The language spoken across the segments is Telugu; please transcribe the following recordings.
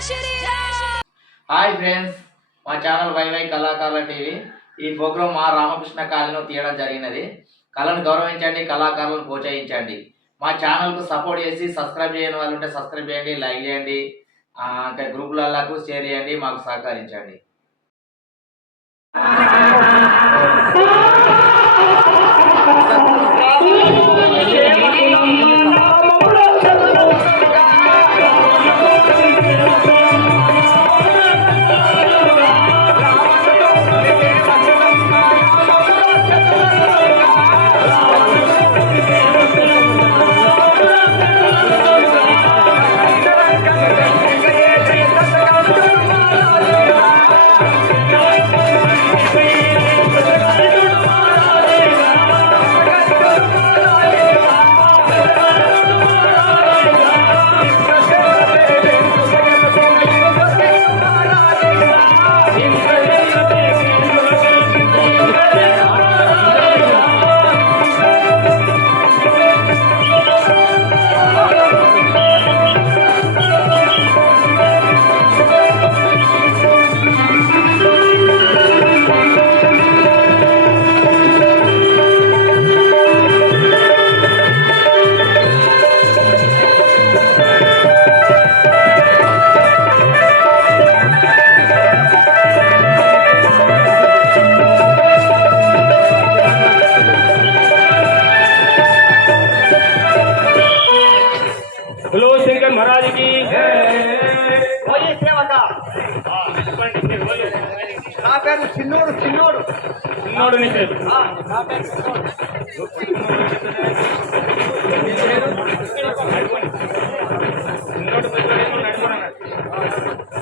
హాయ్ ఫ్రెండ్స్, మా ఛానల్ వైవై కళాకారుల టీవీ. ఈ ప్రోగ్రాం మా రామకృష్ణ కాలనీలో తీయడం జరిగినది. కళను గౌరవించండి, కళాకారులను ప్రోత్సహించండి. మా ఛానల్కు సపోర్ట్ చేసి సబ్స్క్రైబ్ చేయని వాళ్ళు ఉంటే సబ్స్క్రైబ్ చేయండి, లైక్ చేయండి, ఇంకా గ్రూపులకు షేర్ చేయండి, మాకు సహకరించండి. నా పేరు చిన్నోడు చిన్నోడు చిన్నోడు నీ పేరు నా పేరు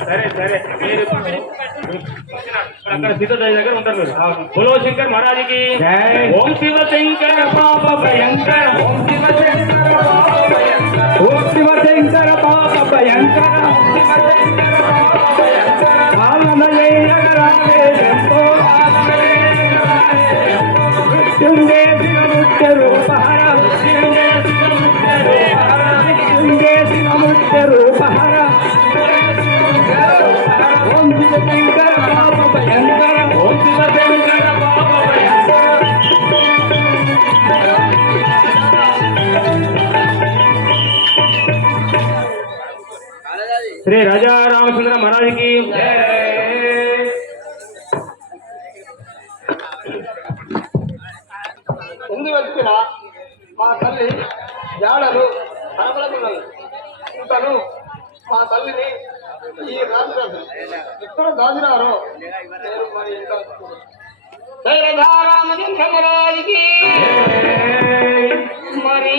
సరే సరే మీరు అక్కడ సీతాదేవి దగ్గర ఉంటారు మీరు. బోలో శంకర్ మహారాజుకి ఓం శివ శంకర పాప భయంకర ఓం శివ శంకర పాప భయంకర ఓం శివ శంకర పాప భయంకర శ్రీ రాజా రామచంద్ర మహారాజుకి ముందు వచ్చిన మా తల్లి జాడలు తను మా తల్లిని ఈ రాజు ఎక్కడ దాచినారో మరి రామచంద్ర మహారాజుకి మరి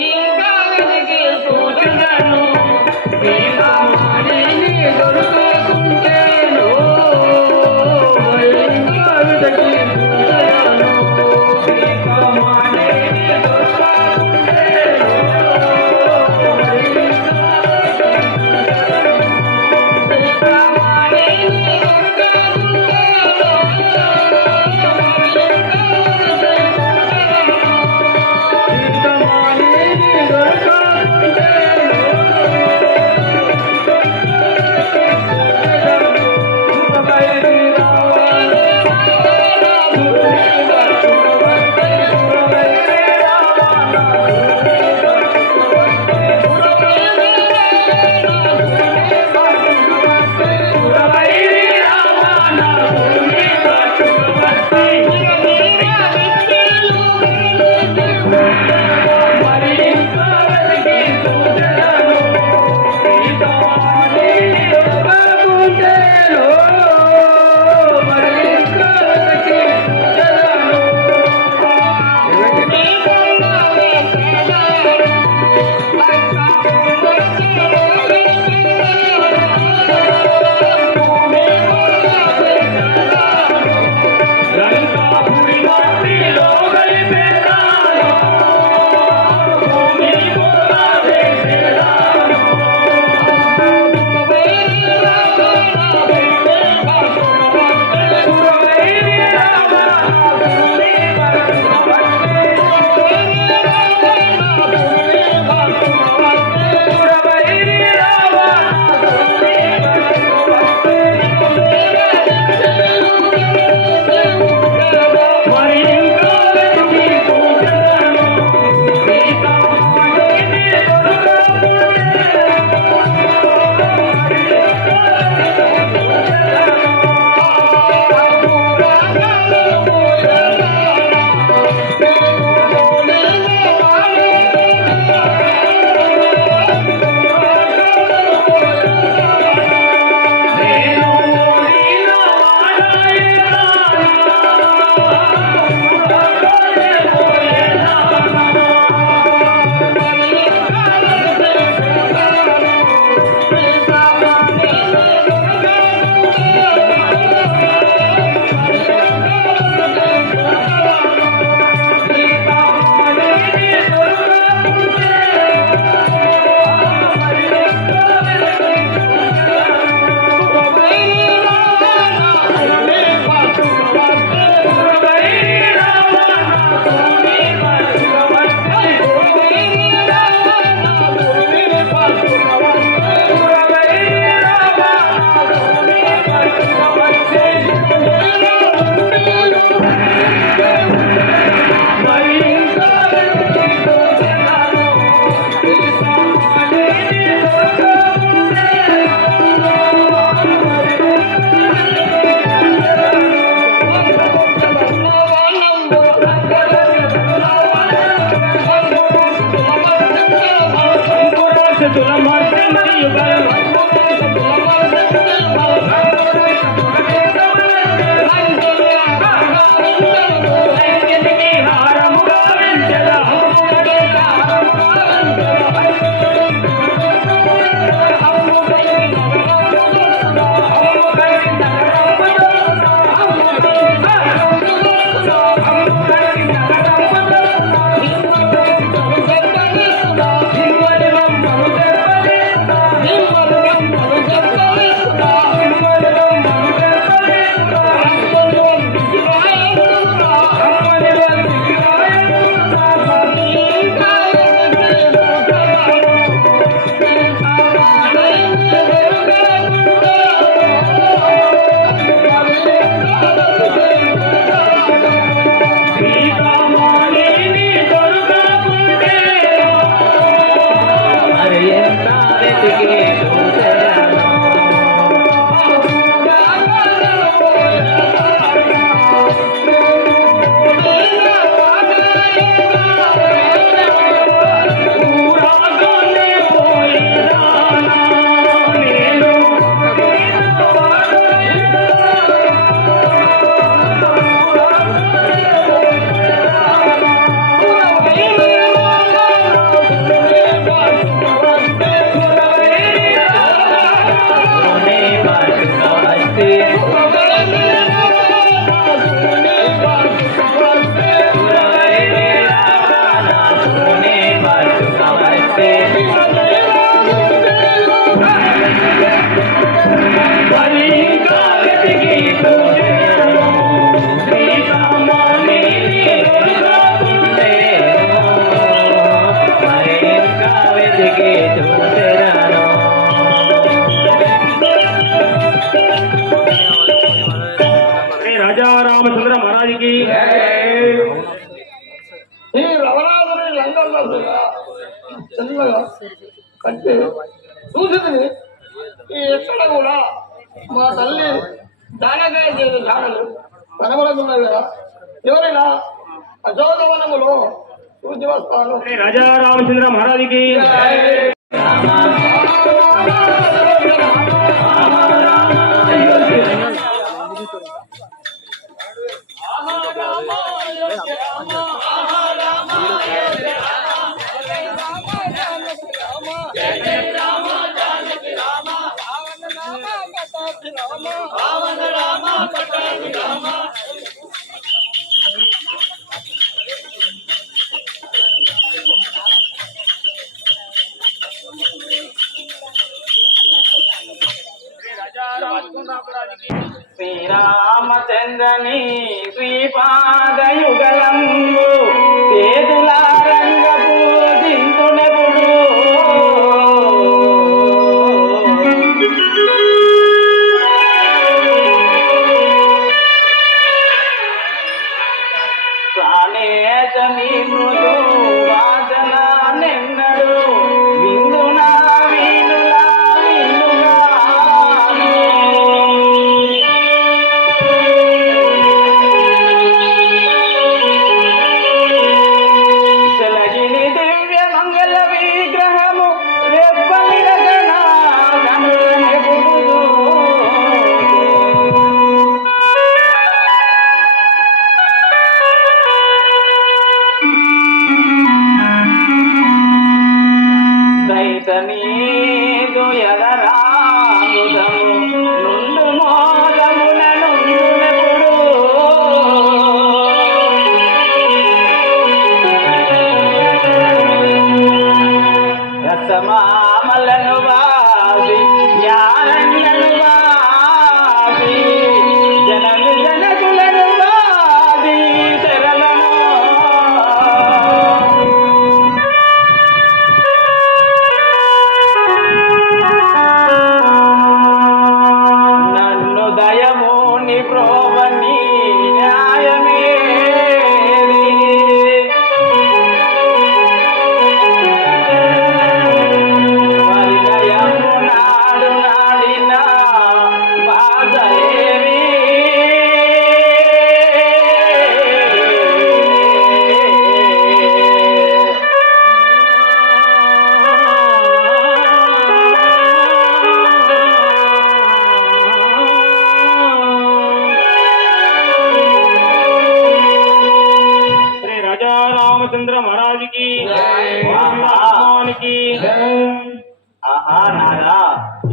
సులమర్తి యుగలం హారముగా వెంచల राजा रामचंद्र महाराज की ఈ రవణాసుని లంకల్లో చిన్నగా కట్టి చూసింది ఈ ఎక్కడ కూడా మా తల్లి దానగాయ చేసే జాడలు కనబడుతున్నాయి కదా ఎవరైనా అశోకవనములో చూసి వస్తాను. राजा रामचंद्र महाराज की శ్రీరామచంద్రని శ్రీపాదయుగలంబు చేతుల రంగపు దింతునెప్పుడు ప్రాణేశని మృదు వాసన నిన్నడు విందున వీనుల విందుగా చలగిని దివ్య మంగళ విగ్రహము రెప్పలిరగన కనులనెప్పుడు మహారాజుకి భగవానికి ఆహా నాదా,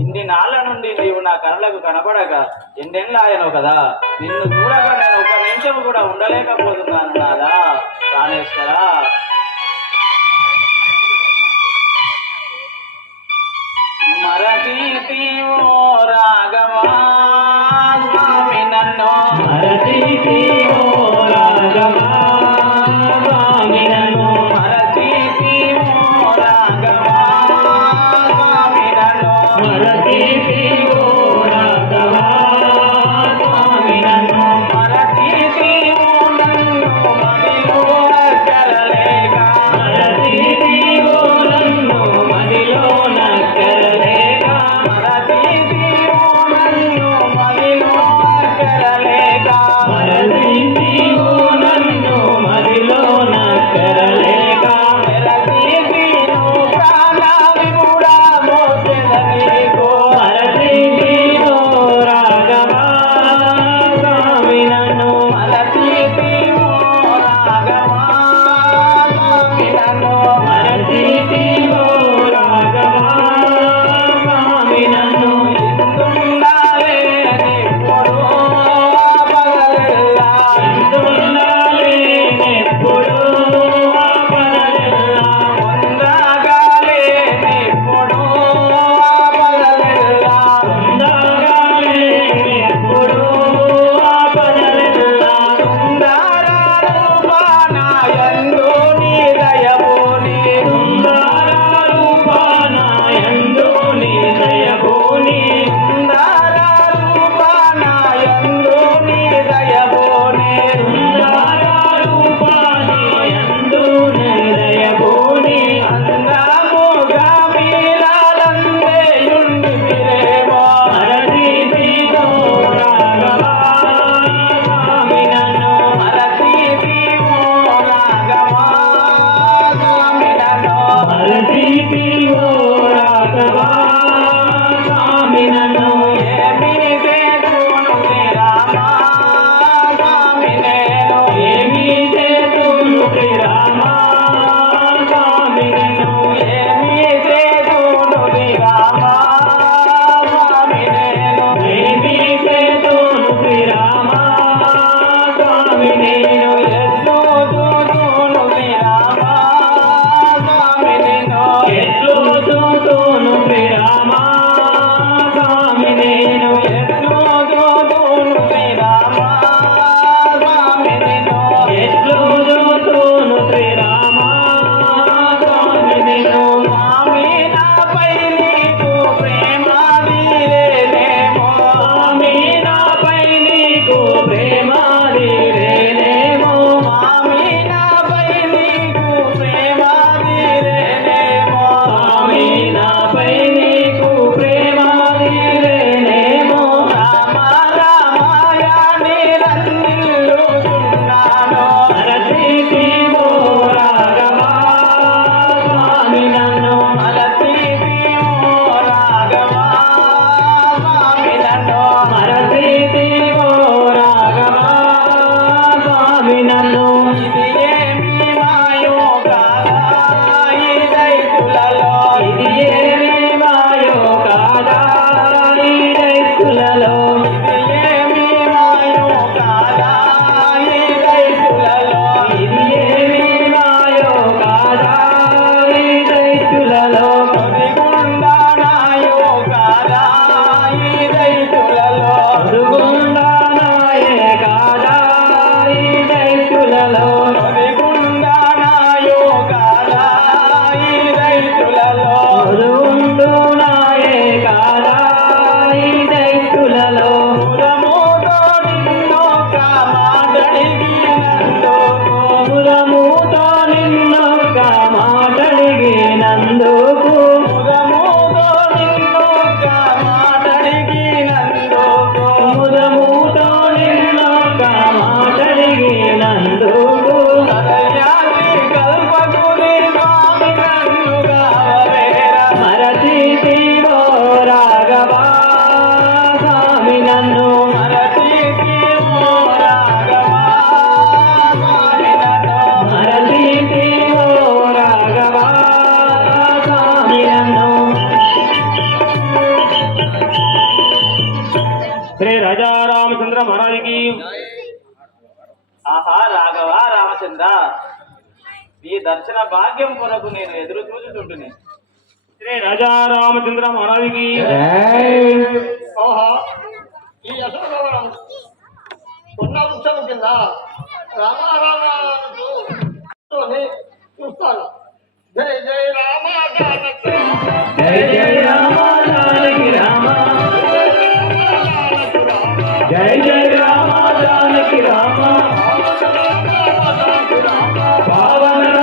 ఇన్ని నాళ్ళ నుండి నీవు నా కనులకు కనపడక ఎన్నెళ్ళు ఆయనవు కదా, నిన్ను చూడగా నేను ఒక నిమిషం కూడా ఉండలేకపోతున్నాను నాదా ప్రాణేశ్వరా. మరచితివో రాఘవా స్వామి నన్ను, మరచితివో రాఘవా స్వామి నన్ను, మరచితివో రాఘవా స్వామి నన్ను, మరచితివో రాఘవా స్వామి నన్ను, మరచితివో నన్ను మదిలో అక్కరలేక ఈ దర్శన భాగ్యం కొరకు నేను ఎదురు చూచుతుంటుని. శ్రీ రాజా రామచంద్ర మహారాజుకి ఓహో ఈ అశోకవనం ఉన్న వృక్షం కింద రామారామాను చూస్తాను. జై జై రామ జానకి జై జై రామ జానకి రామ జై జై రామ జానకి రామ పావన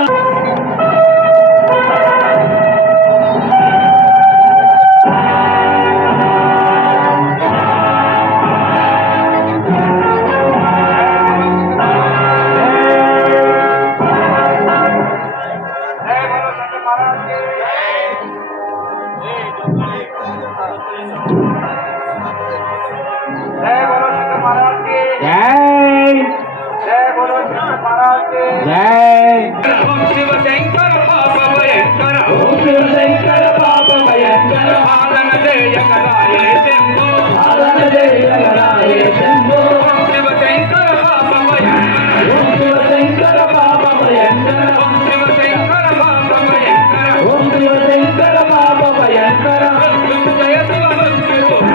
ఓం శివ శంకర పాప భయంకర ఓం శివ శంకర పాప భయంకర పాలన జయకరాయే శంభో పాలన జయకరాయే శంభో ఓం శివ శంకర పాప భయంకర ఓం శివ శంకర పాప భయంకర ఓం శివ శంకర పాప భయంకర ఓం శివ శంకర పాప భయంకర మృత్యుంజయ శివ మృత్యురూప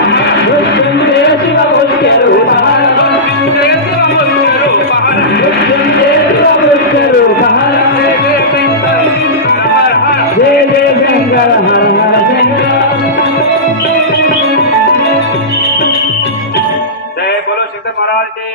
మృత్యుంజయ శివ మృత్యురూప మృత్యుంజయ శివ మృత్యురూప మృత్యుంజయ శివ మృత్యురూప జయ జయ శంకర హర హర శంకర जय बोलो शंकर महाराज की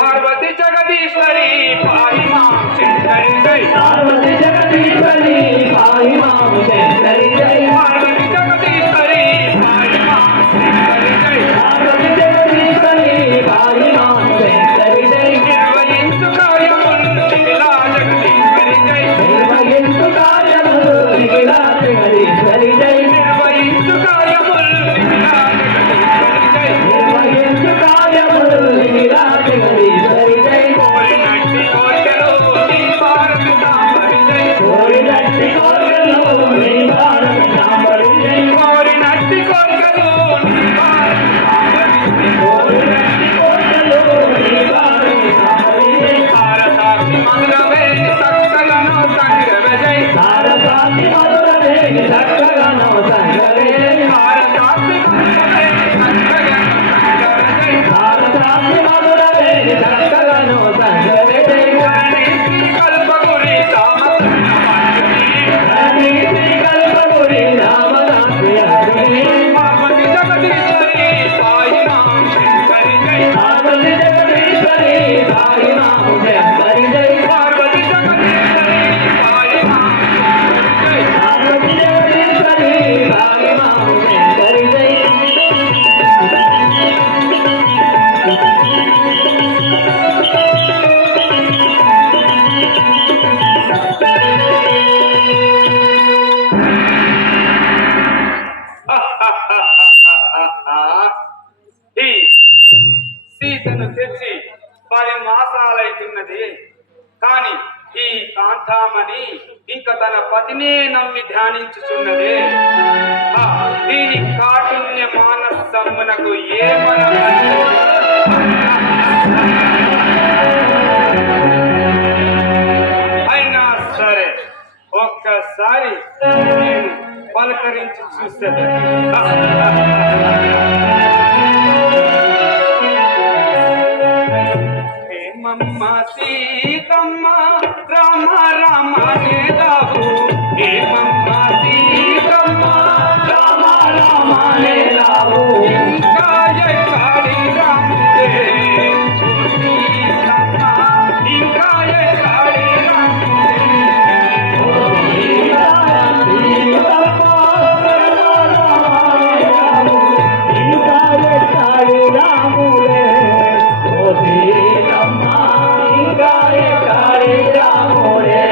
पार्वती जगदीश्वरी पाहि मां शंकरी जय पार्वती जगदीश्वरी पाहि मां शंकरी जय पार्वती जगदीश्वरी पाहि मां शंकरी जय पार्वती जगदीश्वरी पाहि मां शंकरी जय निर्वयिंतु कार्यमुल निखिला जगदीश्वरी जय निर्वयिंतु कार्यमुल निखिला जगदीश्वरी जय निर्वयिंतु कार्यमुल निखिला जगदीश्वरी जय निर्वयिंतु कार्यमुल निखिला जगदीश्वरी जय కోరినట్టి కోరికలు నీ భారతాంబరి జై కోరినట్టి కోరికలు నీ భారతాంబరి జై కోరినట్టి కోరికలు నీ భారతాంబరి కోరినట్టి కోరికలు నీ భారతాంబరి జై భారతాంబి మధురవేణి సక్కలను సంగవే జై భారతాంబి మధురవేణి సక్కలను సంగవే భారతాంబి మధురవేణి సక్కలను సంగవే జై భారతాంబి మధురవేణి సక్కలను సంగవే జై శ్రీ కల్పగురి రామకృష్ణ శ్రీ కల్పగురి రామదాసి పార్వతి జగదీశ్వరి పాయి మాం శంకరి జై పార్వతి జగదీశ్వరి పాయి మాం శంకరి జై పార్వతి జగదీశ్వరి పాయి మాం శంకరి జై పార్వతి జగదీశ్వరి పాయి మాం శంకరి జై ఈ సీతను తెచ్చి 10 మాసాలైతున్నది. కానీ ఈ కాంతామణి ఇంకా తన పతినే నమ్మి ధ్యానించుచున్నది. దీని కాఠిన్య మానసమునకు ఏ అయినా సరే ఒక్కసారి నేను పలకరించి చూసేది. హేమమ్మ సీతమ్మ రామ రామ నేదావు హేమమ్మ సీతమ్మ రామ రామ నేదావు ఇంకా ఎక్కడి రాముడే సీతమ్మ ఇంకా ఎక్కడి రాముడే ఓ సీతమ్మ ఇంకా ఎక్కడి రాముడే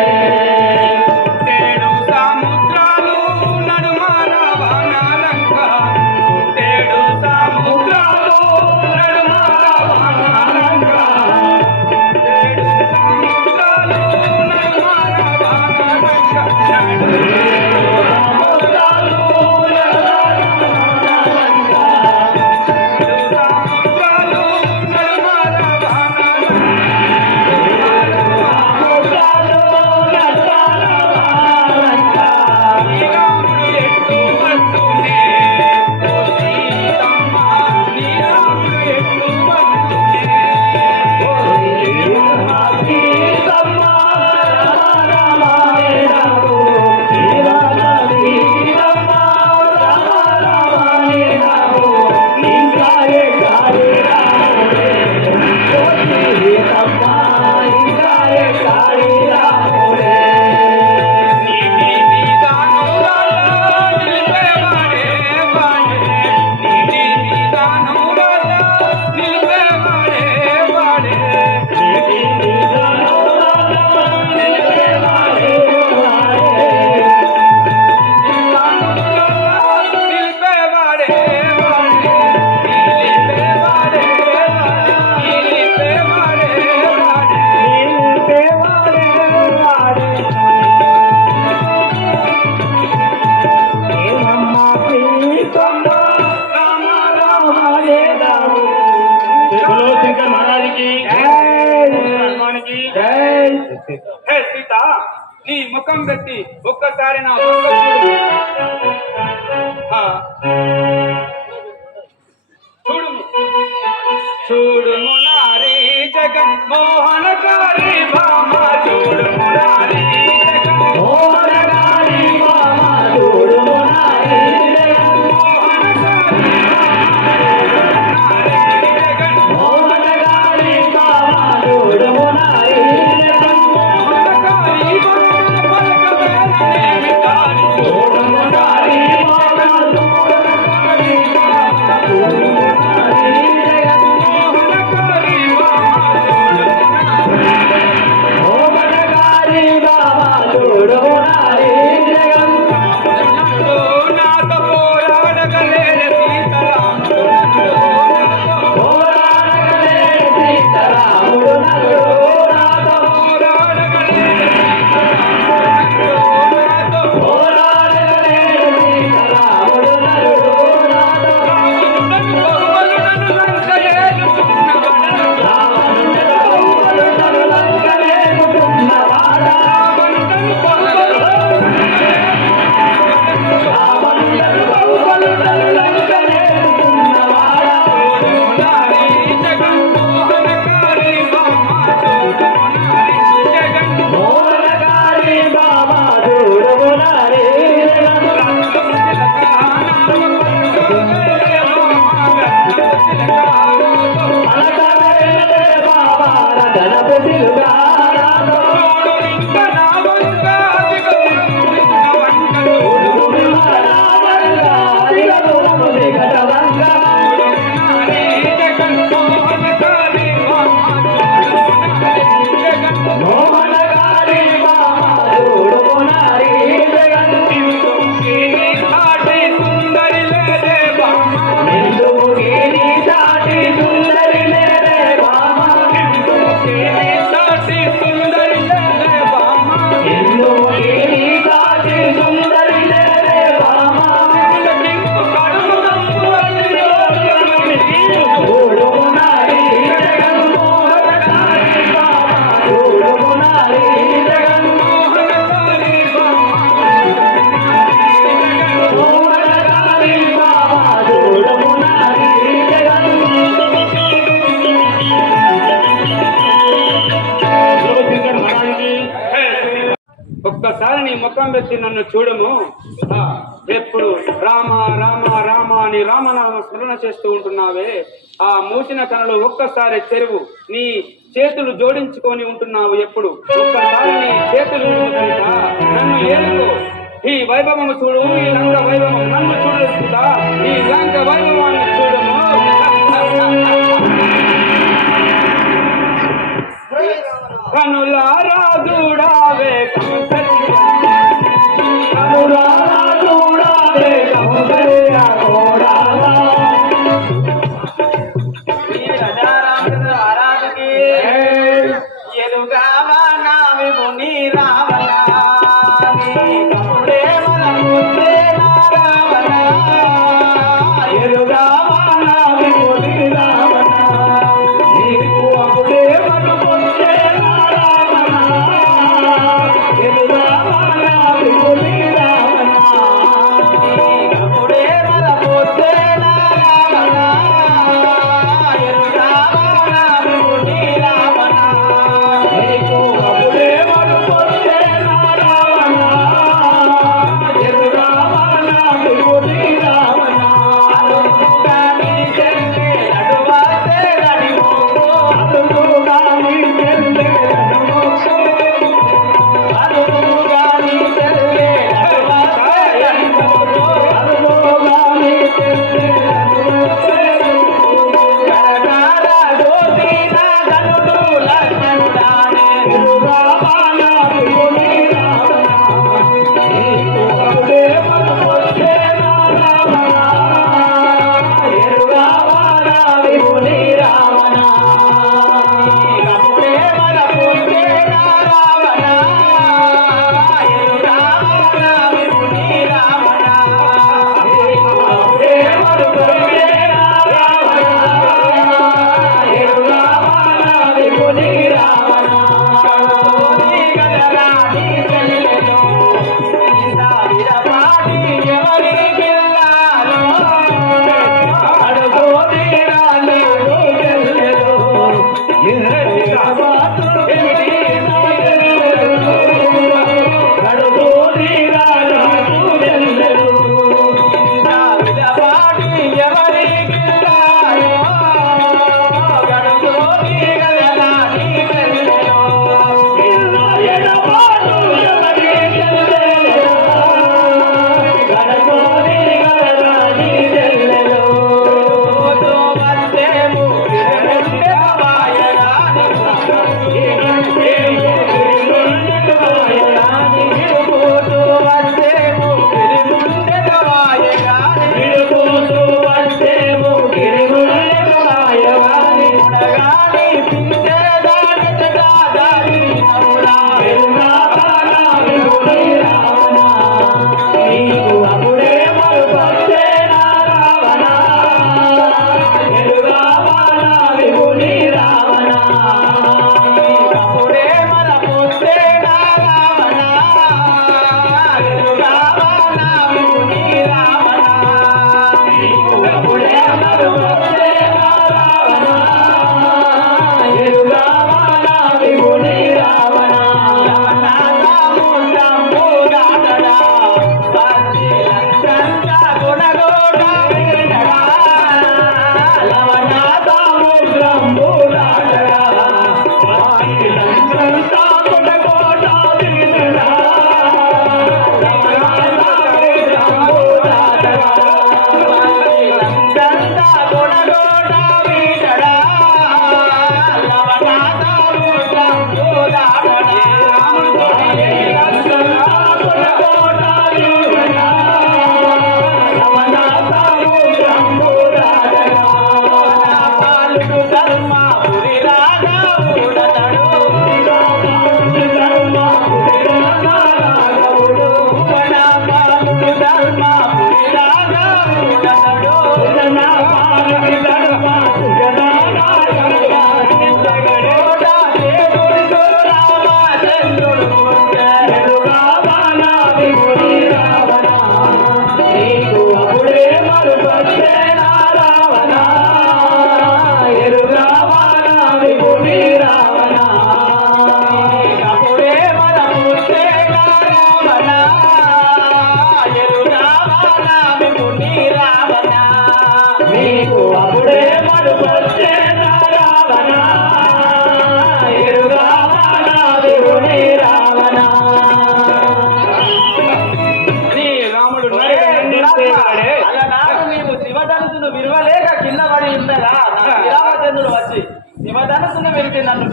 నీ ముఖం పెట్టి ఒక్కసారి నా ముఖం చూడు. ఆ, చూడుము చూడుము నారీ జగన్మోహనకారి భామ చూడుము నారీ మోహనకారి భామ చూడుము నారీ మోహనకారి భామ చూడుము నారీ ఒక్కసారి నీ ముఖం పెట్టి నన్ను చూడము. ఎప్పుడు రామ రామ రామ అని రామనామ స్మరణ చేస్తూ ఉంటున్నావే, ఆ మూసిన కనులు ఒక్కసారి తెరువు. నీ చేతులు జోడించుకొని ఉంటున్నావు ఎప్పుడు. ఒక్కసారి నీ చేతులు విడుదల నన్ను ఏలుకో. ఈ వైభవము చూడు, ఈ లంక వైభవం నన్ను చూడొస్తుందా? ఈ లంక వైభవాన్ని చూడము. కనులారా చూడావే కనులారా చూడావే కౌసల్య కోడాలా. శ్రీ రాజారామచంద్ర ఆరాధకి ఎలుగావా నా విభుని రావణ కపుడే మన పుత్రే నా రావణ ఎలుగావా నా విభుని రావణ నీకు అప్పుడే మన పుత్రే నా రావణ ఎలుగా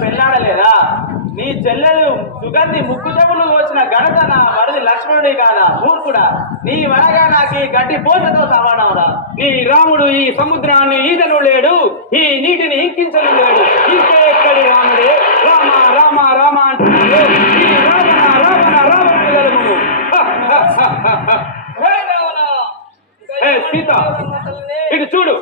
పెళ్ళాడలేదా? నీ చెల్లెలు సుగంధి ముక్కు చెప్పులు వచ్చిన ఘనత నా వరది లక్ష్మణుడి కాదా? మూర్ఖుడా, నీ వరగా నాకు ఈ గడ్డి పోసతో సమానవురా. నీ రాముడు ఈ సముద్రాన్ని ఈదను లేడు, ఈ నీటిని ఇంకించను లేడు. ఇంకే ఎక్కడి రాముడే రామ రామ రామ అంటున్నాడు. ఈ రావణ రావణ రావణ గలము. సీత ఇటు చూడు,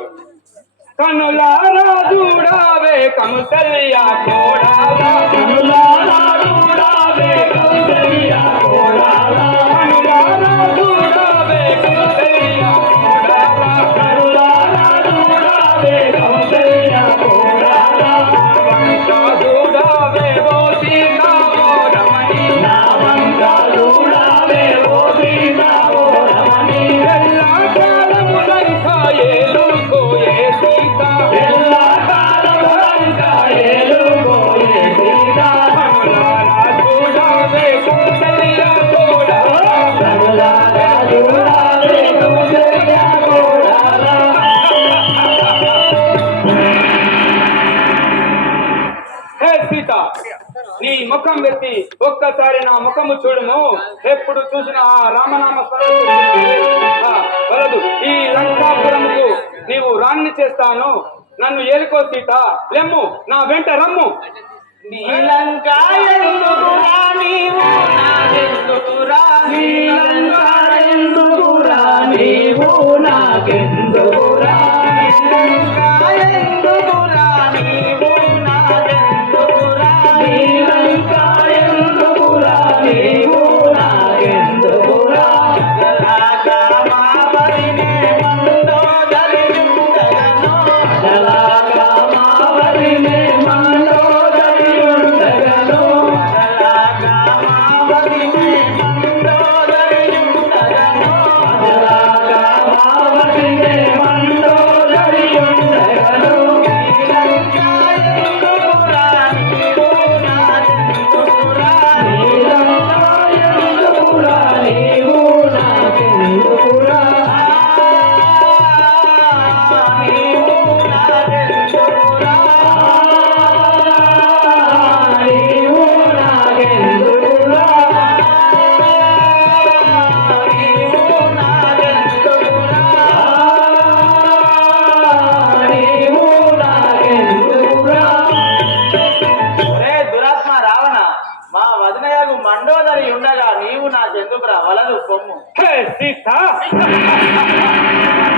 కనులారా చూడావే కముసల్యా కోడాలా, కనులారా చూడావే కముసల్యా కోడాలా, కనులారా చూడావే కముసల్యా కోడాలా, కనులారా చూడావే కముసల్యా కోడాలా, వంక చూడావే ఓ సీతా ఓ రమణి, నా వంక చూడావే ఓ సీతా ఓ రమణి, ఎల్లా కాలములంక ఏలుకో ఏ సీత, ఎల్లా కాలములంక ఏలుకో ఏ సీత, కనులారా చూడావే కౌసల్యా కోడాలా, కనులారా చూడావే కౌసల్యా కోడాలా. హే సీత, నీ ముఖం వెతి ఒక్కసారి నా ముఖము చూడుము. ఎప్పుడు చూసిన ఆ రామనామ వలదు. ఈ లంకాపురముకు నీవు రాణి చేస్తాను. నన్ను ఏలుకో సీత, లెమ్ము నా వెంట రమ్ము. నీలంక ఎందుకురా నీవు నాకెందుకురా, నీలంక ఎందుకురా నీవు నాకెందుకురా, నీలంక ఎందుకురా నీవు నాకెందుకురా, నీలంక ఎందుకురా నీవు నాకెందుకురా, జలక మావరినే మండోదరియుండగను, జలక మావరినే మండోదరియుండగను, జలక మావరినే మండోదరియుండగను, జలక మావరినే మండోదరియుండగను, నీలంక ఎందుకురా నీవు నాకెందుకురా, నీలంక ఎందుకురా నీవు నాకెందుకురా, నీవు నాకెందుకురా, నీవు నాకెందుకురా, నీవు నాకెందుకురా, నీవు నాకెందుకురా. ఒరే దురాత్మ రావణ, మా వదినయ్యకు మండోదరి ఉండగా నీవు నాకెందుకురా వలదు కొమ్ము. హే సీత,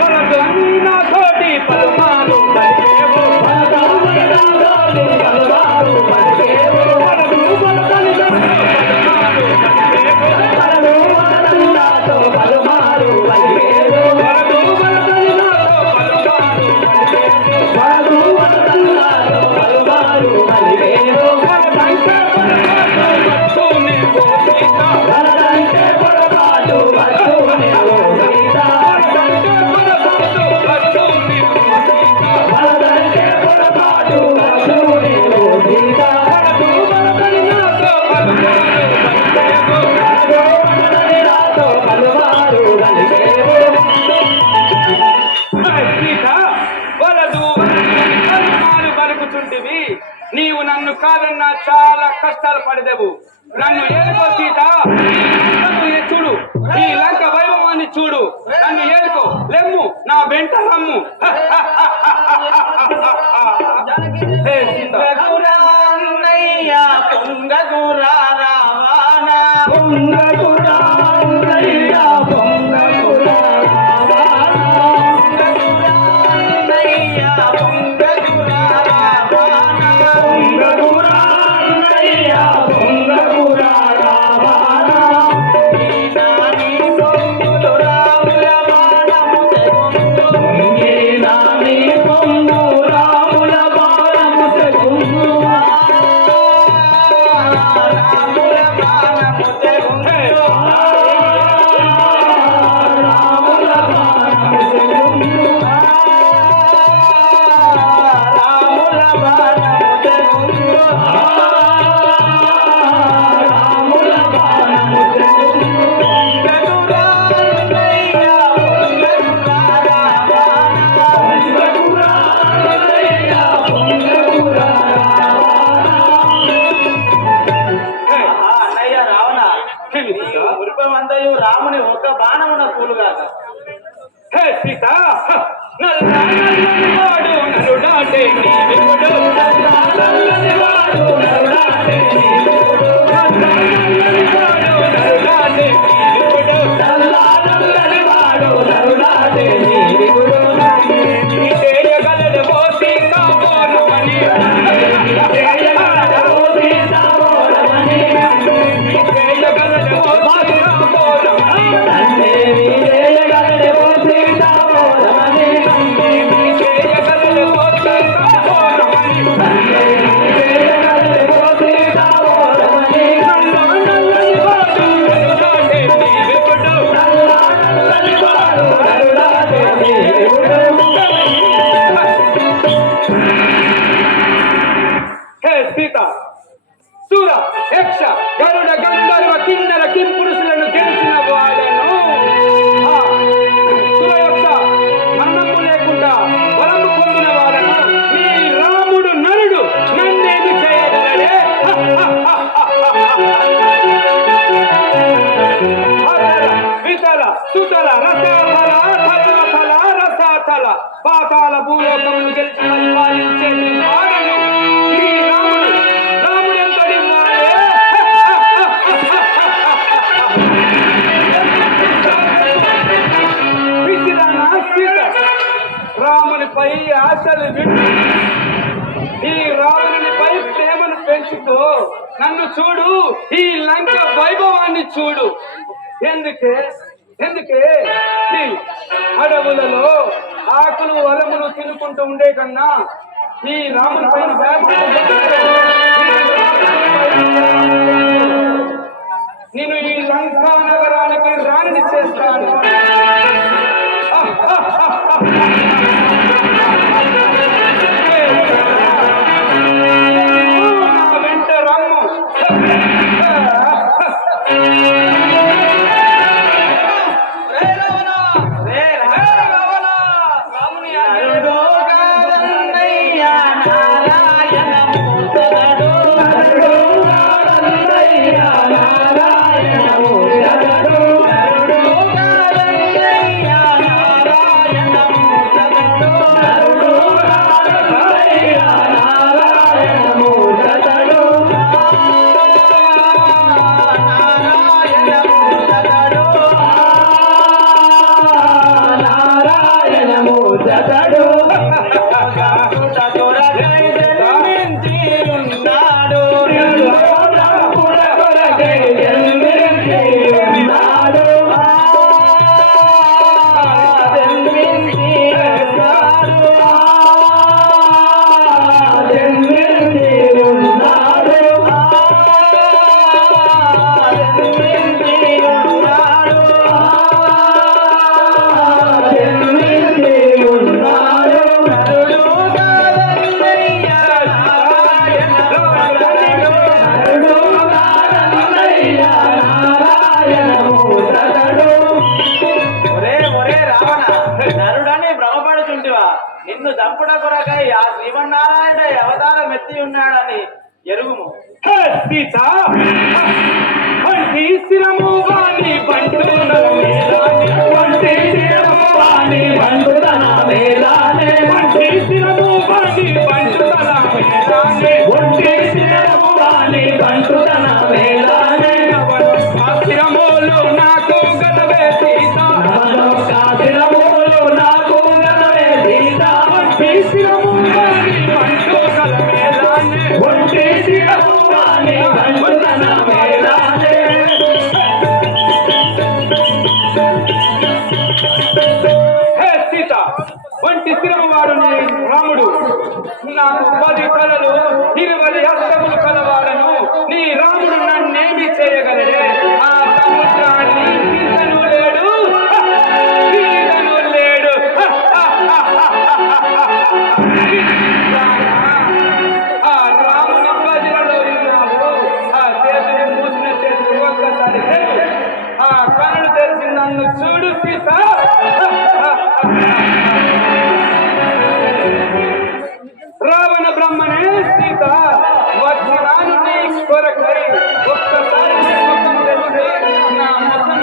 వలదు అని నా తోటి పలుమారు పలికేవు, వలదు అని నా తోటి పలుమారు పలికేవు, వలదు వలదని పలుమారు పలికేవు, వలదు వలదని నాతో పలుమారు పలికేవు, వలదు వలదని నాతో పలుమారు పలికేవు, వలదు వలదని నాతో పలుమారు పలికేవు, వలదంటే పొరపాటు వస్తూనే ఓ సీత, వలదంటే పొరపాటు వస్తూనే ఓ సీత, వలదంటే పొరపాటు వస్తూనే ఓ సీత, వలదంటే పొరపాటు వస్తూనే ఓ సీత, వలదు వలదని నాతో పలుమారు పలికేవు, వలదు వలదని నాతో పలుమారు పలికేవు. సీత, వలదు పలుమారు పలుకుచుంటివి. నీవు నన్ను కాదన్నా చాలా కష్టాలు పడదేవు. నన్ను ఏలుకో సీత, ఈ లంకను చూడు, ఈ లంక వైభవాన్ని చూడు. నన్ను ఏలుకో, లెమ్ము నా వెంట రమ్ము. హే సీత, పొంగగురా అన్నయ్య పొంగగురా రావణ, పొంగగురా అన్నయ్య పొంగగురా రావణ, పొంగగురా అన్నయ్య పొంగగురా రావణ, పొంగగురా అన్నయ్య పొంగగురా రావణ, నాని పొంగులు రాముల బాణము తెగుండు, నాని పొంగు రాముల బాణము తెగుండు, రాముల బాణము తెగుండు, లోకమంతయు రాముని ఒక్క బాణమున కూలుగాక. హే సీత నల్లని వాడు నలుడాటే నీ విపుడు నల్లని వాడు నలుడాటే నీ విపుడు నల్లని వాడు నలుడాటే నీ విపుడు నల్లని వాడు నలుడాటే నీ విపుడు నీ చేయగలడు ఓ సీత బోరమని చేయగలడు ఓ సీత బోరమని నీ చేయగలడు ఓ సీత బోరమని తండ్రి చేయగలడు ఓ సీత బోరమని నీ చేయగలడు ఓ సీత బోరమని చేయగలడు ఓ సీత బోరమని నల్లని వాడు నలుడాటే నీ విపుడు నల్లని వాడు నలుడాటే నీ విపుడు. హే సీత సూర యక్ష గరుడ గంధర్వ కిన్నర కింపురుషులను గెలిచిన వాడను సురయక్ష మరణము లేకుండా బలము పొందిన వాడను ఈ రాముడు నరుడు నన్నేమి చేయగలడే వితల సుతల రసాతల తలాతల రసాతల పాతాల భూలోకమును గెలిచి పరిపాలించే వాడను ఈ రాముడు రాముడెంతటి వాడే పిచ్చిదానా సీత రామునిపై ఆశలు విడు ఈ రామునిపై ప్రేమను పెంచుతూ నన్ను చూడు ఈ లంక వైభవాన్ని చూడు ఎందుకే ఈ అడవులలో ఆకులు వలములు తినుకుంటూ ఉండే కన్నా ఈ రాముని పైన నేను ఈ లంకా నగరానికి రాణిని చేస్తాను. నా వెంట రమ్ము. నిన్ను చంపుట కొరకై ఆ శ్రీమన్నారాయణ అవతారం ఎత్తి ఉన్నాడని ఎరుగుము. సీత వంటి శిరము వాణి బంటున మేలానే వంటి శిరము వాణి బంటున మేలానే వంటి శిరము వాణి బంటున మేలానే వంటి శిరము వాణి బంటున మేలానే శిరములు నాకు గదవే సీత శిరములు నాకు గదవే సీత వంటి శిరము వాణి బంటున మేలానే వంటి శిరము వాణి బంటున మేలానే. హే సీత వంటి శిరమవాడు నీ రాముడు నాకు 10 తలలు 20 హస్తములు కలవాడను నీ రాముడు నన్నేమి చేయగలడే ఆ సముద్రాన్ని కిందను లేడు కిందను లేడు. ఆ రాముని ప్రజలలో ఉన్నావు ఆ చేతిని మూసిన చేతులు ఒక్కసారి ఆ కనులు తెరిచి నన్ను చూడు సీత. రావణ బ్రహ్మనే సీత వచ్చినాను నీ కొరకై ఒక్కసారి ముఖం తెలిసి నా ముఖం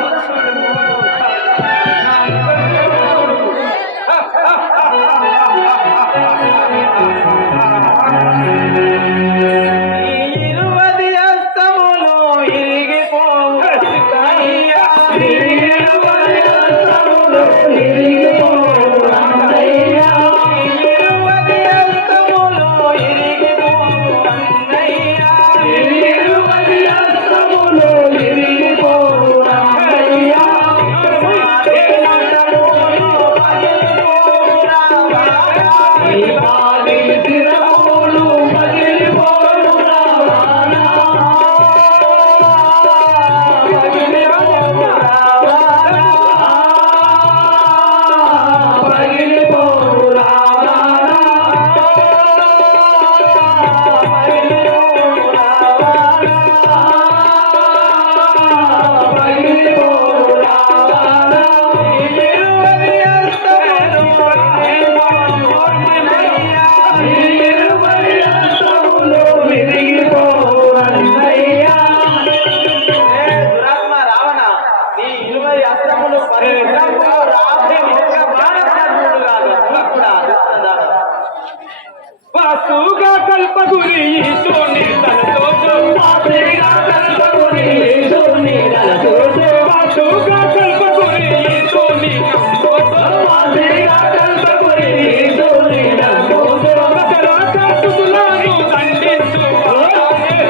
వాసుగా కల్పగురి ఈశోని తలతోచు వాసుగా కల్పగురి ఈశోని తలతోచు వాసుగా కల్పగురి ఈశోని నమ్మోచు వాసుగా కల్పగురి ఈశోని నమ్మోచు రసరాజులను దండించు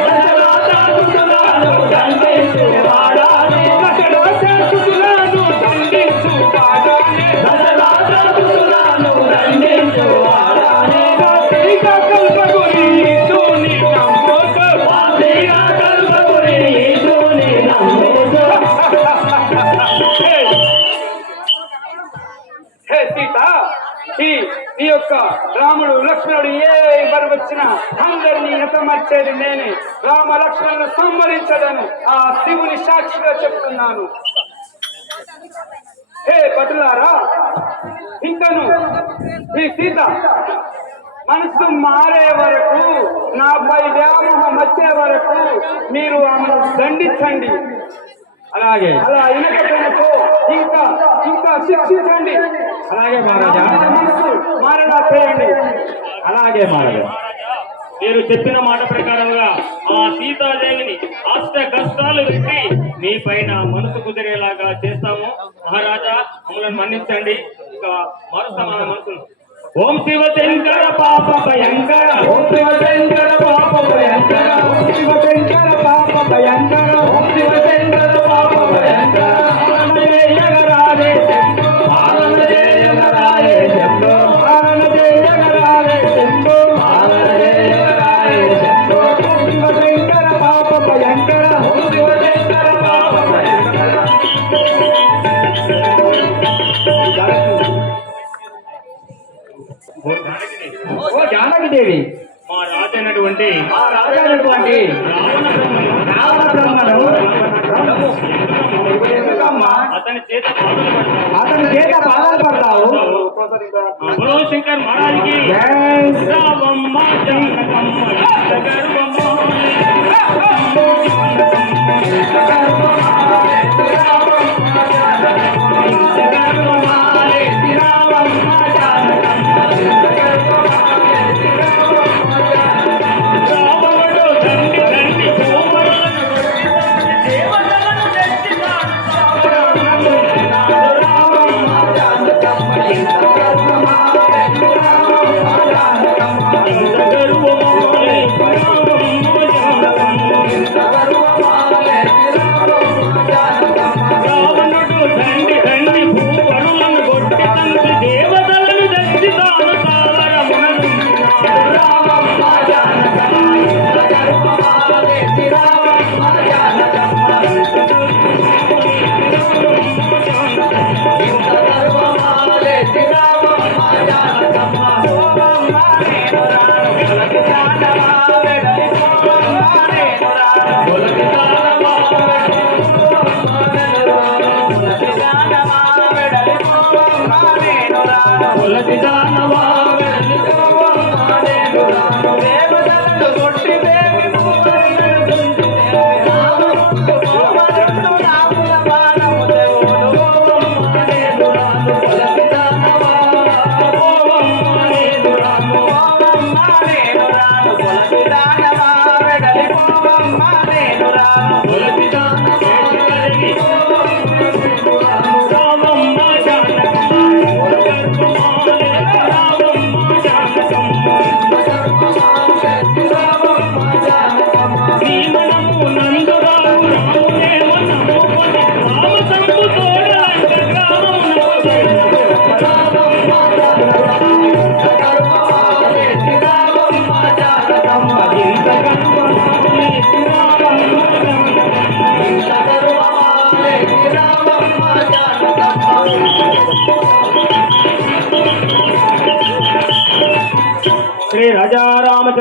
రసరాజులను దండించు వాడాలి రసరాజులను దండించు వాడాలి రసరాజులను దండించు వాడాలి ఈ యొక్క రాముడు లక్ష్మణుడు ఏ ఇబ్బంది వచ్చినా అందరినీ హతమర్చేది నేనే. రామ లక్ష్మణులను సంహరించడను ఆ శివుని సాక్షిగా చెప్తున్నాను. హే భటులారా, ఇంకను ఈ సీత మనసు మారే వరకు, నాపై వ్యామోహం వచ్చే వరకు మీరు ఆమెను దండించండి. అలాగే అలా వినకపోయినతో ఇంకా ఇంకా శిక్షించండి. అలాగే మహారాజా, మనసు మారేలా చేయండి. అలాగే మహారాజా, మీరు చెప్పిన మాట ప్రకారంగా ఆ సీతాదేవిని అష్ట కష్టాలు పెట్టి మీ పైన మనసు కుదిరేలాగా చేస్తాము. మహారాజా, మమ్మల్ని మన్నించండి. ఇక మారుస్తాం మన మనసును. ఓం శివ శంకర పాప భయంకర, ఓం శివ శంకర పాప భయంకర, ఓం శివ శంకర పాప భయంకర, ఓం శివ శంకర పాప భయంకర. పాలన చేయగరాలే శంభో, పాలన చేయగరాలే శంభో, పాలన చేయగరాలే శంభో, పాలన చేయగరాలే శంభో. ఓం శివ శంకర పాప భయంకర, ఓం శివ శంకర పాప భయంకర. ఓ జానకి దేవి, మా రాజైనటువంటి ఆ రాజైనటువంటి రావణ బ్రహ్మను ఎందుకమ్మా అతని చేత పాటలు పడతావు. అతని చేత బాధలు పడతావు? బలో శంకర్ మహారాజుకి జై రావమ్మ జానకమ్మ గర్వమ్మ. రామమ్మ జానకమ్మ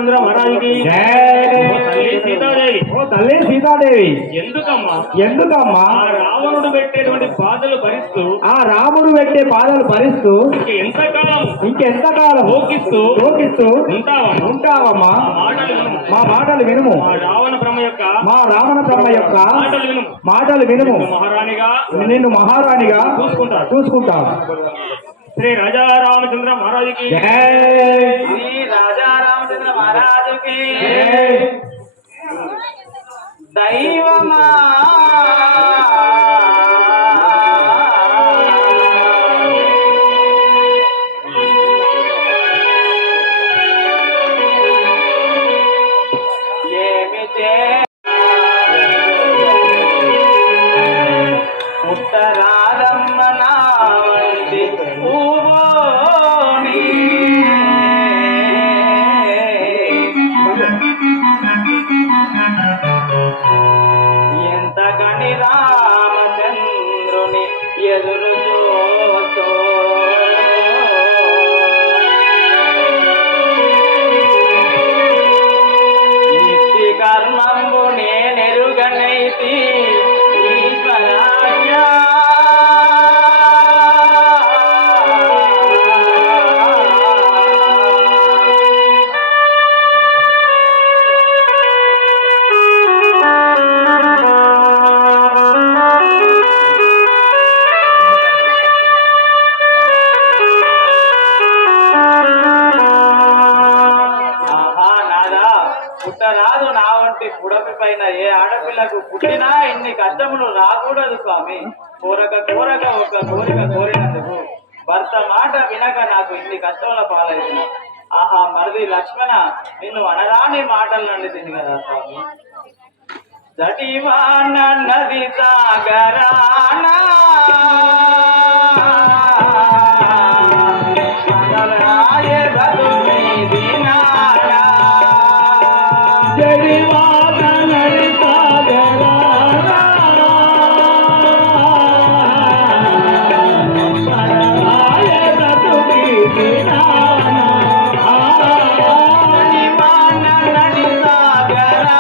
రామచంద్ర మహారాజుకి జై. ఓ తల్లి సీతాదేవి ఓ తల్లి సీతాదేవి ఎందుకమ్మా ఎందుకమ్మా ఆ రావణుడు పెట్టేటువంటి బాధలు భరిస్తూ ఆ రాముడు పెట్టే బాధలు భరిస్తూ ఎంతకాలం ఇంకెంతకాలం భోగిస్తూ ఉంటావమ్మా ఉంటావమ్మా మాటలు వినుము. మా మాటలు వినుము మా రావణ బ్రహ్మ యొక్క మా రావణ బ్రహ్మ యొక్క మాటలు వినుము. మాటలు వినుము మహారాణిగా నిన్ను మహారాణిగా చూసుకుంటాం శ్రీ రాజా రామచంద్ర మహారాజుకి జై. శ్రీ రాజా రామచంద్ర మహారాజుకి జై. దైవమా ఏమి ఉత్తరారమ్మ నా వంటి ఊవోని ఎంతకని రామచంద్రుని ఎదురు చూస్తూ నిత్య కర్మంబు నేనెరుగనైతి ఈశ్వరాజ్ఞా ఆహా నాదా పుట్టరాదు నా వంటి పుడపి పైన ఏ ఆడపిల్లకు పుట్టినా ఇన్ని కష్టములు రాకూడదు స్వామి కోరక కోరక ఒక కోరిక కోరినందుకు భర్త మాట వినక నాకు ఇన్ని కష్టముల పాలైంది. ఆహా మరిది లక్ష్మణ నిన్ను అనరాని మాటలు నండితింది కదా స్వామి. జటివానది సాగరానా మంగళరాయ బతుకైది నాడా. జడివానది సాగరానా పరమాయ బతుకైది నాడా. జటివానది సాగరానా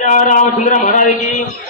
राजा रामचंद्र महाराज की